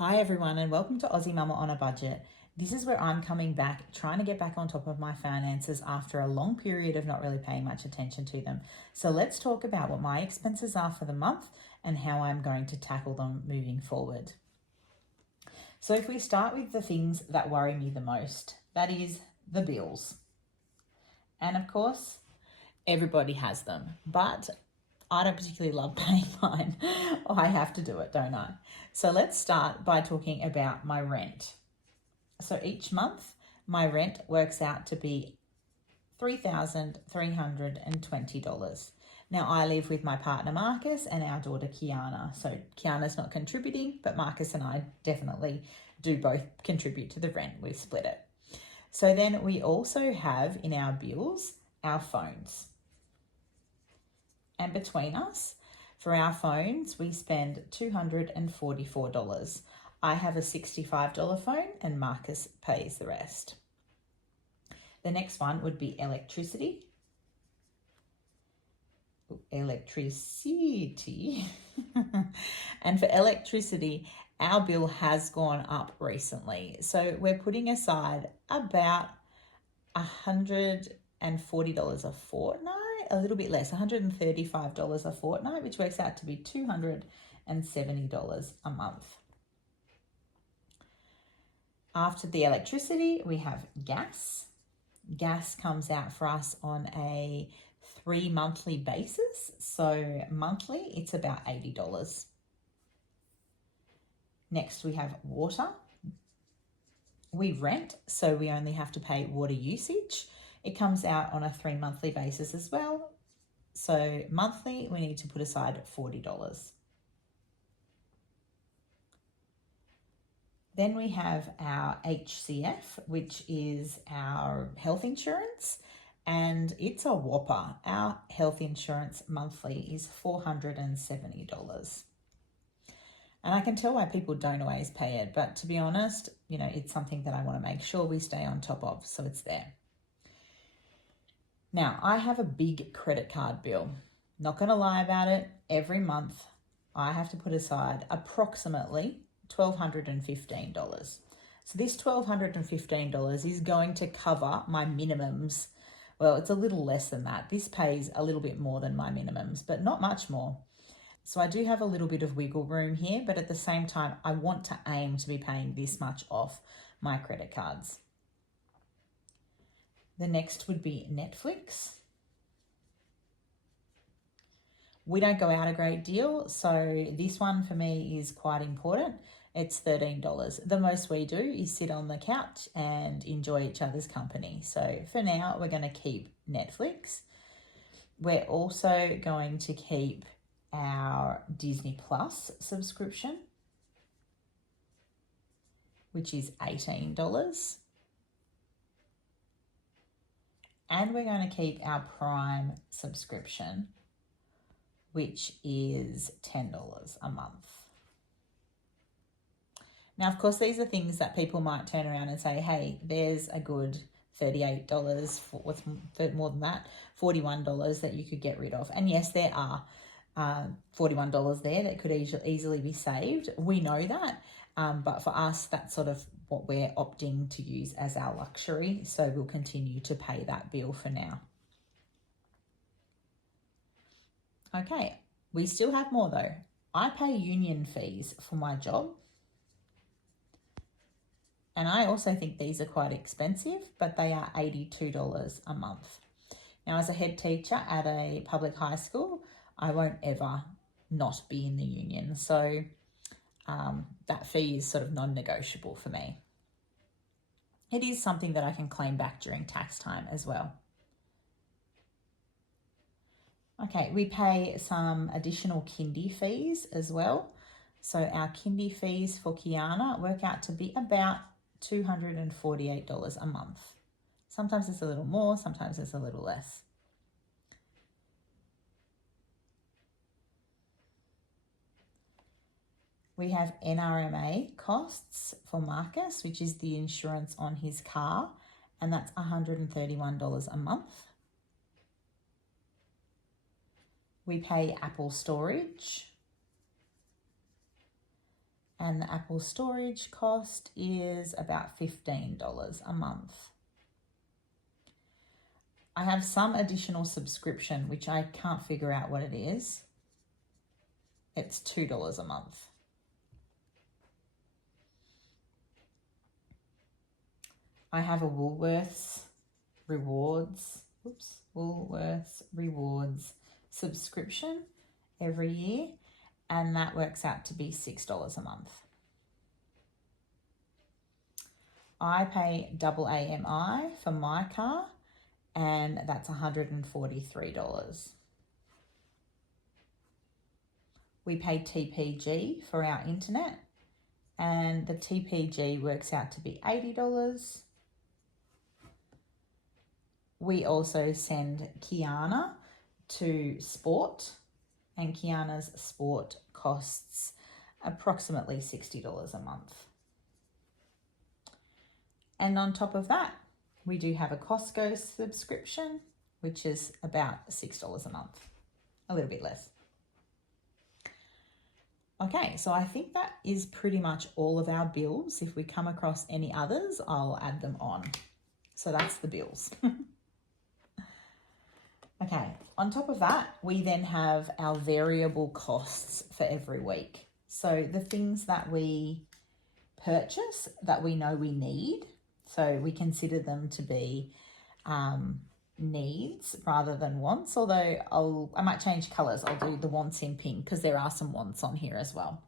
Hi everyone and welcome to Aussie Mama on a Budget. This is where I'm coming back, trying to get back on top of my finances after a long period of not really paying much attention to them. So let's talk about what my expenses are for the month and how I'm going to tackle them moving forward. So if we start with the things that worry me the most, that is the bills. And of course, everybody has them, but I don't particularly love paying mine. I have to do it, don't I? So let's start by talking about my rent. So each month, my rent works out to be $3,320. Now, I live with my partner Marcus and our daughter Kiana. So Kiana's not contributing, but Marcus and I definitely do both contribute to the rent. We've split it. So then we also have in our bills our phones. And between us, for our phones, we spend $244. I have a $65 phone and Marcus pays the rest. The next one would be electricity. And for electricity, our bill has gone up recently. So we're putting aside about $140 a fortnight. A little bit less, $135 a fortnight, which works out to be $270 a month. After the electricity, we have gas. Gas comes out for us on a 3 monthly basis. So monthly, it's about $80. Next, we have water. We rent, so we only have to pay water usage. It comes out on a 3 monthly basis as well. So monthly, we need to put aside $40. Then we have our HCF, which is our health insurance, and it's a whopper. Our health insurance monthly is $470. And I can tell why people don't always pay it, but to be honest, it's something that I want to make sure we stay on top of, so it's there. Now, I have a big credit card bill. Not going to lie about it. Every month, I have to put aside approximately $1,215. So this $1,215 is going to cover my minimums. Well, it's a little less than that. This pays a little bit more than my minimums, but not much more. So I do have a little bit of wiggle room here, but at the same time, I want to aim to be paying this much off my credit cards. The next would be Netflix. We don't go out a great deal, so this one for me is quite important. It's $13. The most we do is sit on the couch and enjoy each other's company. So for now, we're going to keep Netflix. We're also going to keep our Disney Plus subscription, which is $18. And we're going to keep our Prime subscription, which is $10 a month. Now, of course, these are things that people might turn around and say, hey, there's a good $38, what's more than that, $41 that you could get rid of. And yes, there are $41 there that could easily be saved. We know that, but for us, that's sort of what we're opting to use as our luxury. So we'll continue to pay that bill for now. Okay, we still have more though. I pay union fees for my job. And I also think these are quite expensive, but they are $82 a month. Now, as a head teacher at a public high school, I won't ever not be in the union. So that fee is sort of non-negotiable for me. It is something that I can claim back during tax time as well. Okay, we pay some additional kindy fees as well. So our kindy fees for Kiana work out to be about $248 a month. Sometimes it's a little more, sometimes it's a little less. We have NRMA costs for Marcus, which is the insurance on his car, and that's $131 a month. We pay Apple storage, And the Apple storage cost is about $15 a month. I have some additional subscription, which I can't figure out what it is. It's $2 a month. I have a Woolworths Rewards subscription every year, and that works out to be $6 a month. I pay double AMI for my car, and that's $143. We pay TPG for our internet, and the TPG works out to be $80. We also send Kiana to sport, and Kiana's sport costs approximately $60 a month. And on top of that, we do have a Costco subscription, which is about $6 a month, a little bit less. Okay, so I think that is pretty much all of our bills. If we come across any others, I'll add them on. So that's the bills. Okay, on top of that, we then have our variable costs for every week. So the things that we purchase that we know we need, so we consider them to be needs rather than wants, although I might change colours. I'll do the wants in pink because there are some wants on here as well.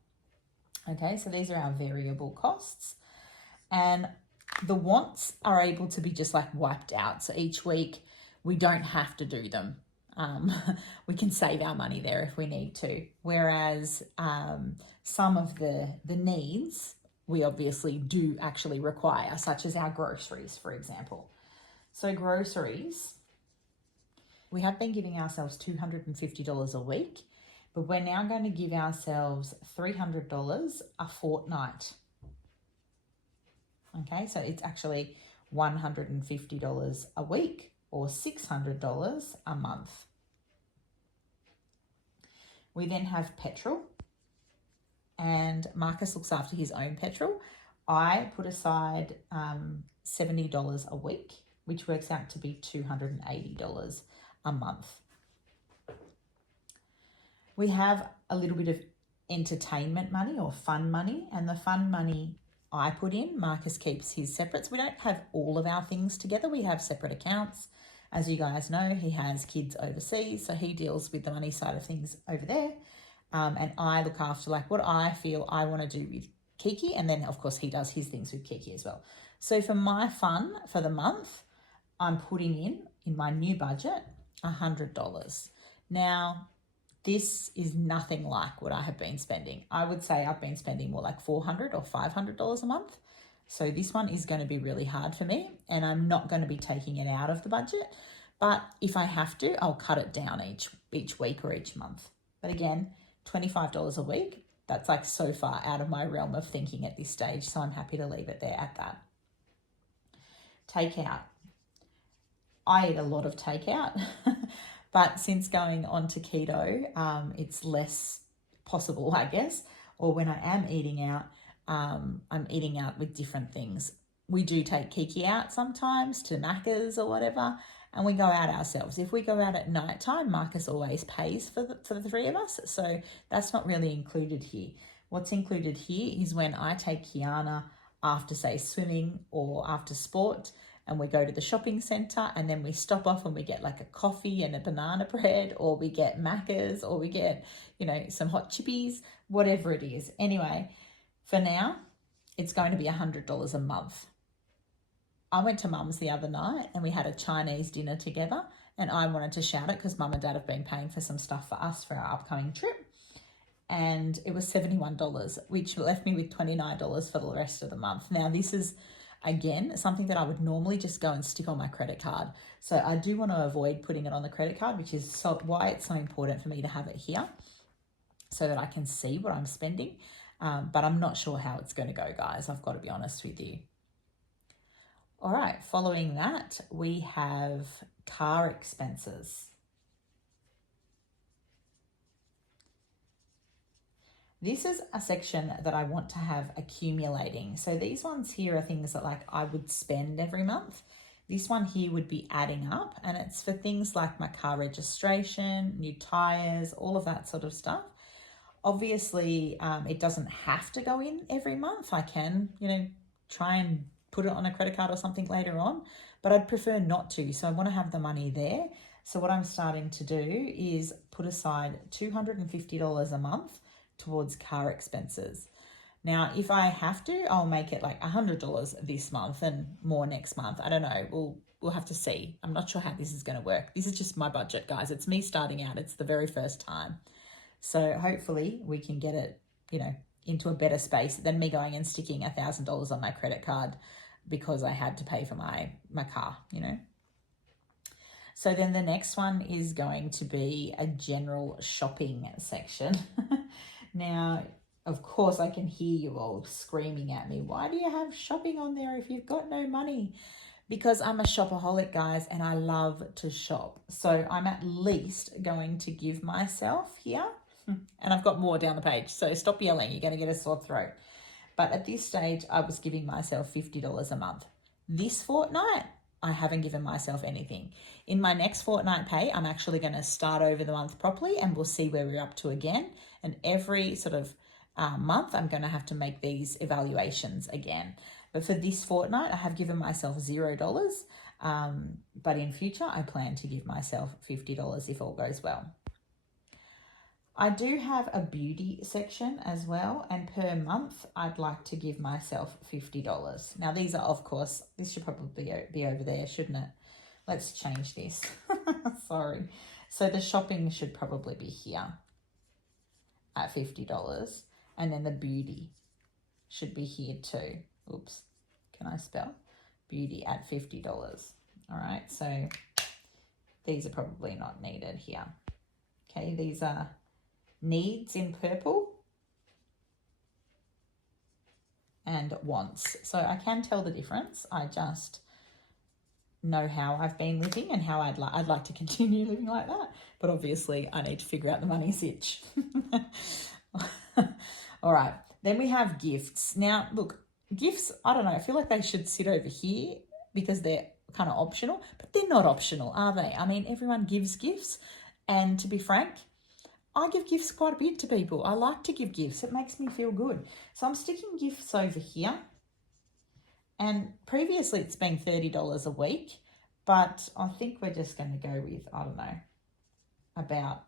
Okay, so these are our variable costs. And the wants are able to be just like wiped out. So each week we don't have to do them. We can save our money there if we need to. Whereas some of the needs we obviously do actually require, such as our groceries, for example. So groceries, we have been giving ourselves $250 a week, but we're now going to give ourselves $300 a fortnight. Okay, so it's actually $150 a week or $600 a month. We then have petrol, and Marcus looks after his own petrol. I put aside $70 a week, which works out to be $280 a month. We have a little bit of entertainment money or fun money, and the fun money I put in, Marcus keeps his separate. So we don't have all of our things together. We have separate accounts. As you guys know, he has kids overseas, so he deals with the money side of things over there. And I look after like what I feel I want to do with Kiki, and then of course he does his things with Kiki as well. So for my fun for the month, I'm putting in my new budget, $100. Now, this is nothing like what I have been spending. I would say I've been spending more like $400 or $500 a month. So this one is going to be really hard for me, and I'm not going to be taking it out of the budget. But if I have to, I'll cut it down each week or each month. But again, $25 a week, that's like so far out of my realm of thinking at this stage. So I'm happy to leave it there at that. Takeout. I eat a lot of takeout, but since going on to keto, it's less possible, I guess. Or when I am eating out, I'm eating out with different things. We do take Kiki out sometimes to Macca's or whatever, and we go out ourselves. If we go out at nighttime, Marcus always pays for the three of us, so that's not really included here. What's included here is when I take Kiana after, say, swimming or after sport, and we go to the shopping centre, and then we stop off and we get like a coffee and a banana bread, or we get Macca's, or we get, some hot chippies, whatever it is. Anyway, for now, it's going to be $100 a month. I went to Mum's the other night and we had a Chinese dinner together, and I wanted to shout it because Mum and Dad have been paying for some stuff for us for our upcoming trip. And it was $71, which left me with $29 for the rest of the month. Now, this is, again, something that I would normally just go and stick on my credit card. So I do want to avoid putting it on the credit card, which is why it's so important for me to have it here so that I can see what I'm spending. But I'm not sure how it's going to go, guys. I've got to be honest with you. All right, following that, we have car expenses. This is a section that I want to have accumulating. So these ones here are things that like I would spend every month. This one here would be adding up, and it's for things like my car registration, new tires, all of that sort of stuff. Obviously, it doesn't have to go in every month. I can, try and put it on a credit card or something later on, but I'd prefer not to. So I want to have the money there. So what I'm starting to do is put aside $250 a month towards car expenses. Now, if I have to, I'll make it like $100 this month and more next month. I don't know. We'll have to see. I'm not sure how this is going to work. This is just my budget, guys. It's me starting out. It's the very first time. So hopefully we can get it, into a better space than me going and sticking $1,000 on my credit card because I had to pay for my car, So then the next one is going to be a general shopping section. Now, of course, I can hear you all screaming at me, why do you have shopping on there if you've got no money? Because I'm a shopaholic, guys, and I love to shop. So I'm at least going to give myself here, and I've got more down the page, so stop yelling, you're going to get a sore throat. But at this stage, I was giving myself $50 a month. This fortnight, I haven't given myself anything. In my next fortnight pay, I'm actually going to start over the month properly, and we'll see where we're up to again. And every sort of month, I'm going to have to make these evaluations again. But for this fortnight, I have given myself $0. But in future, I plan to give myself $50 if all goes well. I do have a beauty section as well, and per month I'd like to give myself $50. Now these are, of course, this should probably be over there, shouldn't it? Let's change this. Sorry. So the shopping should probably be here at $50, and then the beauty should be here too. Oops, can I spell? Beauty at $50. All right, so these are probably not needed here. Okay, these are needs in purple and wants. So I can tell the difference. I just know how I've been living and how I'd like to continue living like that. But obviously I need to figure out the money sitch. All right. Then we have gifts. Now, look, gifts, I don't know. I feel like they should sit over here because they're kind of optional, but they're not optional, are they? I mean, everyone gives gifts. And to be frank, I give gifts quite a bit to people. I like to give gifts. It makes me feel good. So I'm sticking gifts over here. And previously it's been $30 a week, but I think we're just going to go with, I don't know, about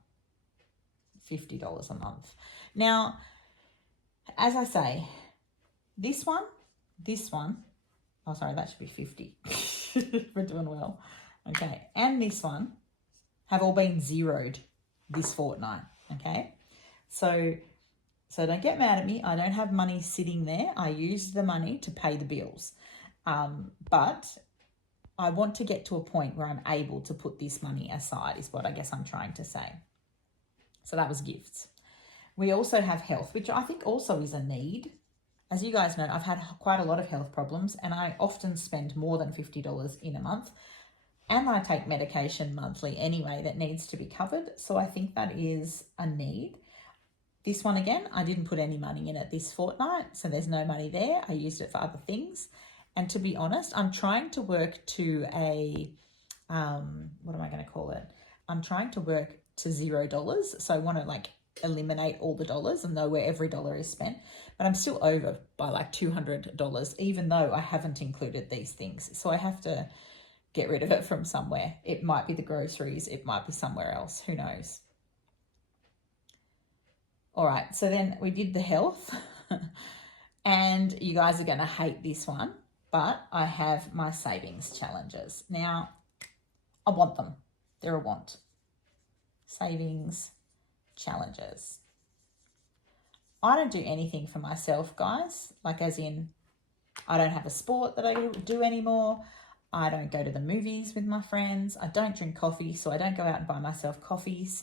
$50 a month. Now, as I say, this one, oh, sorry, that should be 50. We're doing well. Okay, and this one have all been zeroed this fortnight. Okay, so don't get mad at me. I don't have money sitting there. I used the money to pay the bills, but I want to get to a point where I'm able to put this money aside is what I guess I'm trying to say. So that was gifts. We also have health, which I think also is a need. As you guys know, I've had quite a lot of health problems, and I often spend more than $50 in a month. And I take medication monthly anyway that needs to be covered. So I think that is a need. This one again, I didn't put any money in it this fortnight, so there's no money there. I used it for other things. And to be honest, I'm trying to work to a, what am I going to call it? I'm trying to work to $0. So I want to like eliminate all the dollars and know where every dollar is spent. But I'm still over by like $200, even though I haven't included these things. So I have to get rid of it from somewhere. It might be the groceries. It might be somewhere else. Who knows? All right. So then we did the health and you guys are going to hate this one, but I have my savings challenges. Now, I want them. They're a want. Savings challenges. I don't do anything for myself, guys. Like as in, I don't have a sport that I do anymore. I don't go to the movies with my friends. I don't drink coffee, so I don't go out and buy myself coffees.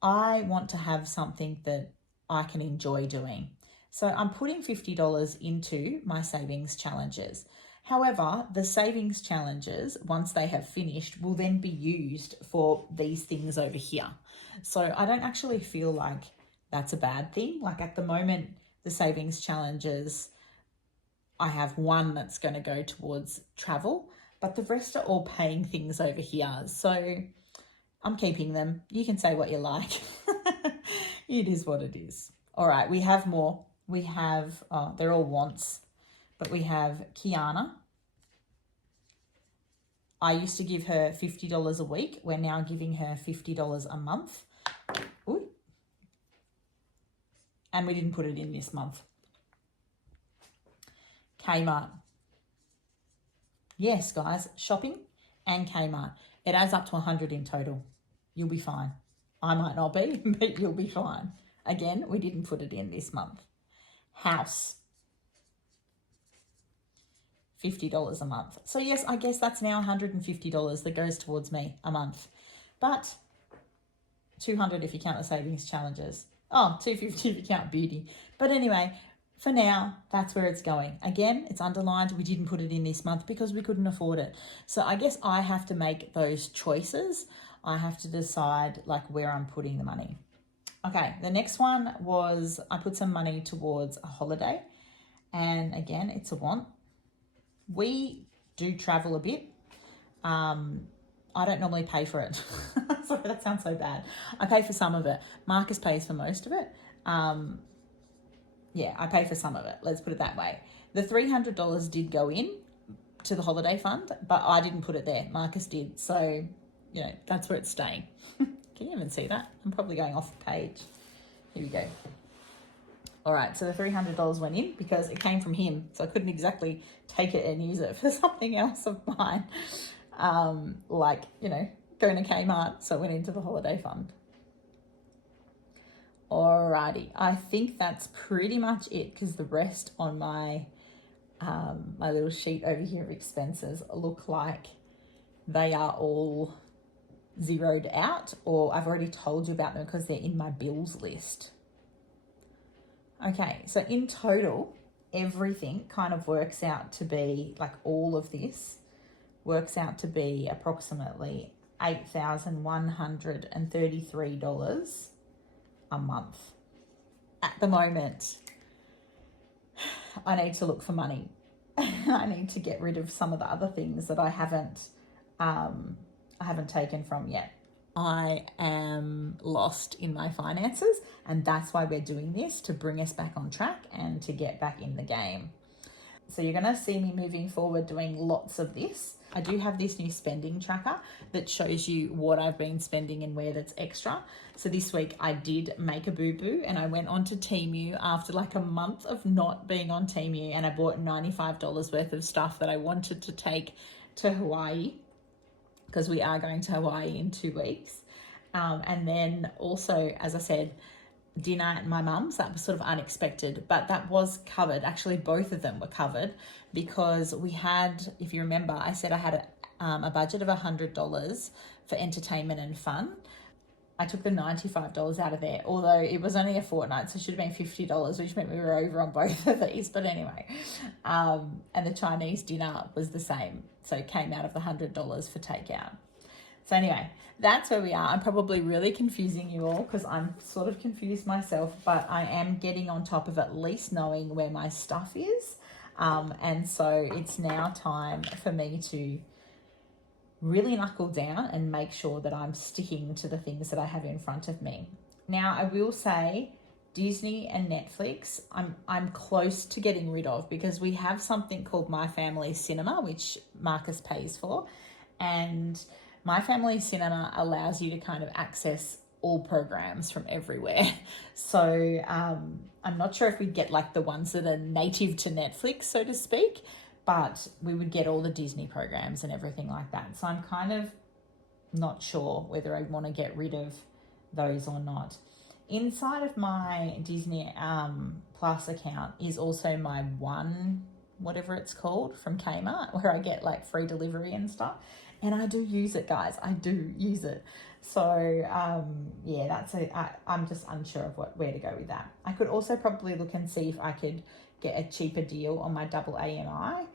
I want to have something that I can enjoy doing. So I'm putting $50 into my savings challenges. However, the savings challenges, once they have finished, will then be used for these things over here. So I don't actually feel like that's a bad thing. Like at the moment, the savings challenges, I have one that's going to go towards travel, but the rest are all paying things over here. So I'm keeping them. You can say what you like. It is what it is. All right, we have more. We have, they're all wants, but we have Kiana. I used to give her $50 a week. We're now giving her $50 a month. Ooh. And we didn't put it in this month. Kmart. Yes, guys, shopping and Kmart. It adds up to 100 in total. You'll be fine. I might not be, but you'll be fine. Again, we didn't put it in this month. House. $50 a month. So yes, I guess that's now $150 that goes towards me a month. But $200 if you count the savings challenges. Oh, $250 if you count beauty. But anyway, for now, that's where it's going. Again, it's underlined. We didn't put it in this month because we couldn't afford it. So I guess I have to make those choices. I have to decide like where I'm putting the money. Okay, the next one was I put some money towards a holiday. And again, it's a want. We do travel a bit. I don't normally pay for it. Sorry, that sounds so bad. I pay for some of it. Marcus pays for most of it. Yeah, I pay for some of it. Let's put it that way. The $300 did go in to the holiday fund, but I didn't put it there. Marcus did. So, you know, that's where it's staying. Can you even see that? I'm probably going off the page. Here we go. All right, so the $300 went in because it came from him. So I couldn't exactly take it and use it for something else of mine. Like, you know, going to Kmart. So it went into the holiday fund. Alrighty, I think that's pretty much it because the rest on my my little sheet over here of expenses look like they are all zeroed out, or I've already told you about them because they're in my bills list. Okay, so in total, everything kind of works out to be, like all of this works out to be approximately $8,133 a month. At the moment, I need to look for money. I need to get rid of some of the other things that I haven't taken from yet. I am lost in my finances, and that's why we're doing this, to bring us back on track and to get back in the game. So you're going to see me moving forward doing lots of this. I do have this new spending tracker that shows you what I've been spending and where that's extra. So this week I did make a boo-boo and I went on to Temu after like a month of not being on Temu, and I bought $95 worth of stuff that I wanted to take to Hawaii, because we are going to Hawaii in 2 weeks. And then also, as I said, dinner at my mum's. That was sort of unexpected, but that was covered. Actually, both of them were covered because we had, if you remember, I said I had a budget of $100 for entertainment and fun. I took the $95 out of there, although it was only a fortnight, so it should have been $50, which meant we were over on both of these. But anyway, and the Chinese dinner was the same. So it came out of the $100 for takeout. So anyway, that's where we are. I'm probably really confusing you all because I'm sort of confused myself, but I am getting on top of at least knowing where my stuff is. And so it's now time for me to really knuckle down and make sure that I'm sticking to the things that I have in front of me. Now, I will say Disney and Netflix, I'm close to getting rid of, because we have something called My Family Cinema, which Marcus pays for. And My Family Cinema allows you to kind of access all programs from everywhere. So I'm not sure if we'd get like the ones that are native to Netflix, so to speak, but we would get all the Disney programs and everything like that. So I'm kind of not sure whether I want to get rid of those or not. Inside of my Disney Plus account is also my One, whatever it's called, from Kmart, where I get like free delivery and stuff. And I do use it, guys. I do use it. So yeah, I'm just unsure of where to go with that. I could also probably look and see if I could get a cheaper deal on my double AMI,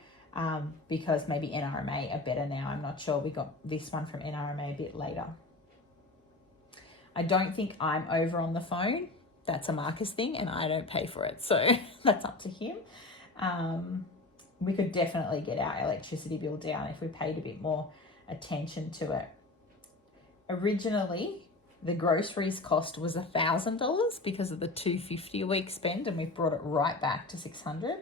because maybe NRMA are better now. I'm not sure. We got this one from NRMA a bit later. I don't think I'm over on the phone. that's a Marcus thing and I don't pay for it. So that's up to him. We could definitely get our electricity bill down if we paid a bit more attention to it. Originally, the groceries cost was $1,000 because of the $250 a week spend, and we've brought it right back to $600.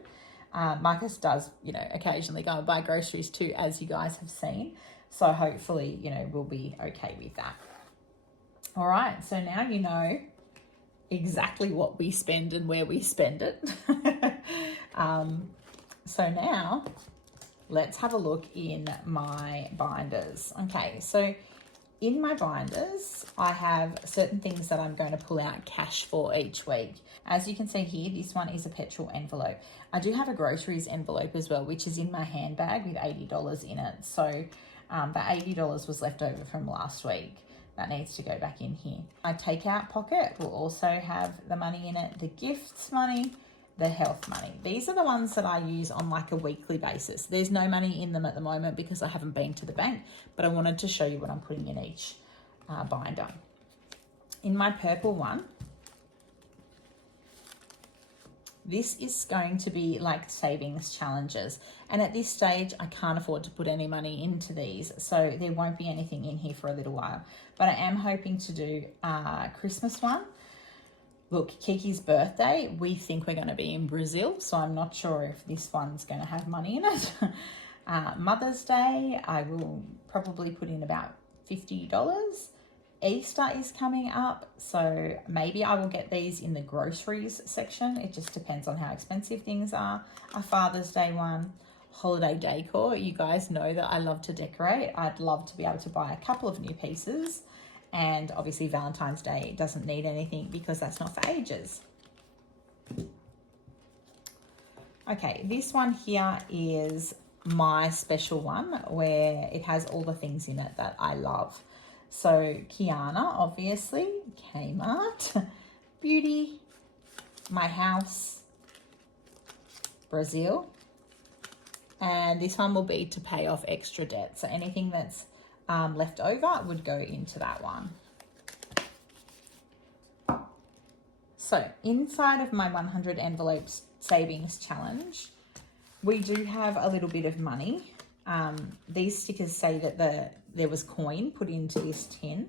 Marcus does, occasionally go and buy groceries too, as you guys have seen. So hopefully, we'll be okay with that. All right, so now you know exactly what we spend and where we spend it. So now let's have a look in my binders. Okay, so in my binders, I have certain things that I'm going to pull out cash for each week. As you can see here, this one is a petrol envelope. I do have a groceries envelope as well, which is in my handbag with $80 in it. So the $80 was left over from last week. That needs to go back in here. My takeout pocket will also have the money in it, the gifts money, the health money. These are the ones that I use on like a weekly basis. There's no money in them at the moment because I haven't been to the bank, but I wanted to show you what I'm putting in each binder. In my purple one, this is going to be like savings challenges. And at this stage, I can't afford to put any money into these. So there won't be anything in here for a little while, but I am hoping to do a Christmas one. Look, Kiki's birthday, we think we're going to be in Brazil, so I'm not sure if this one's going to have money in it. Mother's Day, I will probably put in about $50. Easter is coming up, so maybe I will get these in the groceries section. It just depends on how expensive things are. A Father's Day one, holiday decor. You guys know that I love to decorate. I'd love to be able to buy a couple of new pieces. And obviously Valentine's Day doesn't need anything because that's not for ages. Okay, this one here is my special one where it has all the things in it that I love. So Kiana, obviously, Kmart, beauty, my house, Brazil. And this one will be to pay off extra debt. So anything that's left over would go into that one. So inside of my 100 envelopes savings challenge, we do have a little bit of money. These stickers say that there was coin put into this tin,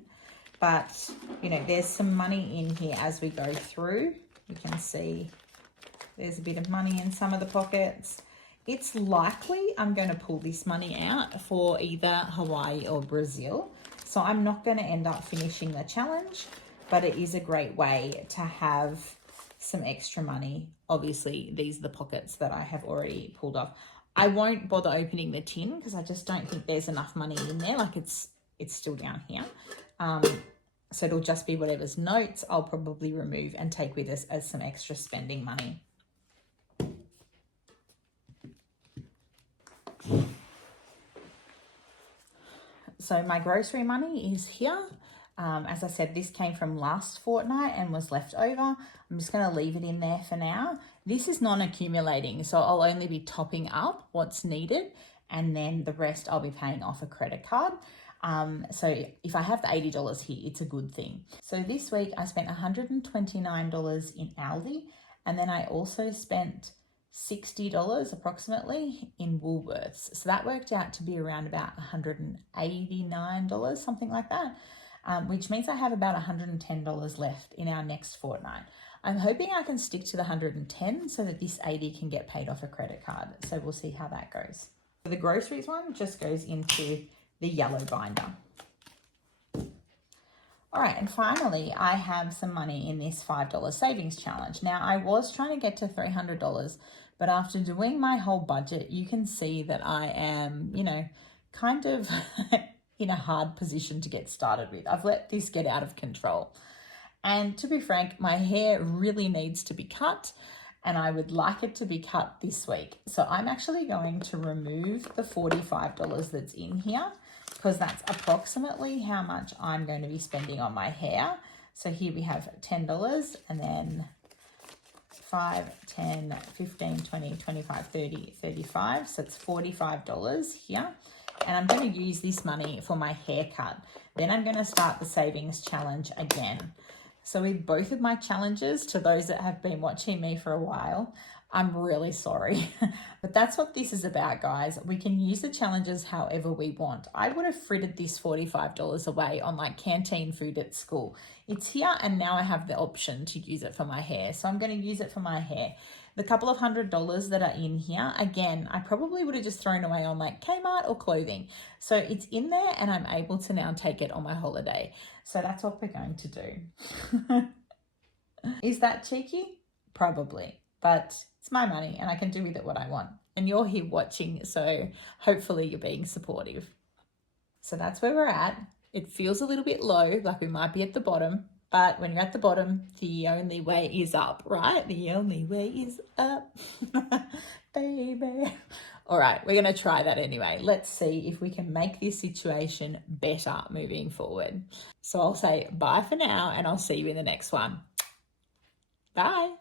but there's some money in here as we go through. You can see there's a bit of money in some of the pockets. It's likely I'm going to pull this money out for either Hawaii or Brazil. So I'm not going to end up finishing the challenge, but it is a great way to have some extra money. Obviously, these are the pockets that I have already pulled off. I won't bother opening the tin because I just don't think there's enough money in there. Like it's still down here. So it'll just be whatever's notes I'll probably remove and take with us as some extra spending money. So my grocery money is here. As I said, this came from last fortnight and was left over. I'm just going to leave it in there for now. This is non-accumulating, so I'll only be topping up what's needed, and then the rest I'll be paying off a credit card. So if I have the $80 here, it's a good thing. So this week I spent $129 in Aldi, and then I also spent $60 approximately in Woolworths. So that worked out to be around about $189, something like that, which means I have about $110 left in our next fortnight. I'm hoping I can stick to the 110 so that this 80 can get paid off a credit card. So we'll see how that goes. So the groceries one just goes into the yellow binder. All right, and finally, I have some money in this $5 savings challenge. Now, I was trying to get to $300, but after doing my whole budget, you can see that I am, kind of in a hard position to get started with. I've let this get out of control. And to be frank, my hair really needs to be cut, and I would like it to be cut this week. So I'm actually going to remove the $45 that's in here, because that's approximately how much I'm going to be spending on my hair. So here we have $10, and then 5, 10, 15, 20, 25, 30, 35. So it's $45 here. And I'm going to use this money for my haircut. Then I'm going to start the savings challenge again. So with both of my challenges, to those that have been watching me for a while, I'm really sorry. But that's what this is about, guys. We can use the challenges however we want. I would have frittered this $45 away on like canteen food at school. It's here and now I have the option to use it for my hair. So I'm going to use it for my hair. The couple of $100 that are in here, again, I probably would have just thrown away on like Kmart or clothing. So it's in there and I'm able to now take it on my holiday. So that's what we're going to do. Is that cheeky? Probably, but it's my money and I can do with it what I want. And you're here watching, so hopefully you're being supportive. So that's where we're at. It feels a little bit low, like we might be at the bottom, but when you're at the bottom, the only way is up, right? The only way is up, baby. All right, we're going to try that anyway. Let's see if we can make this situation better moving forward. So I'll say bye for now and I'll see you in the next one. Bye.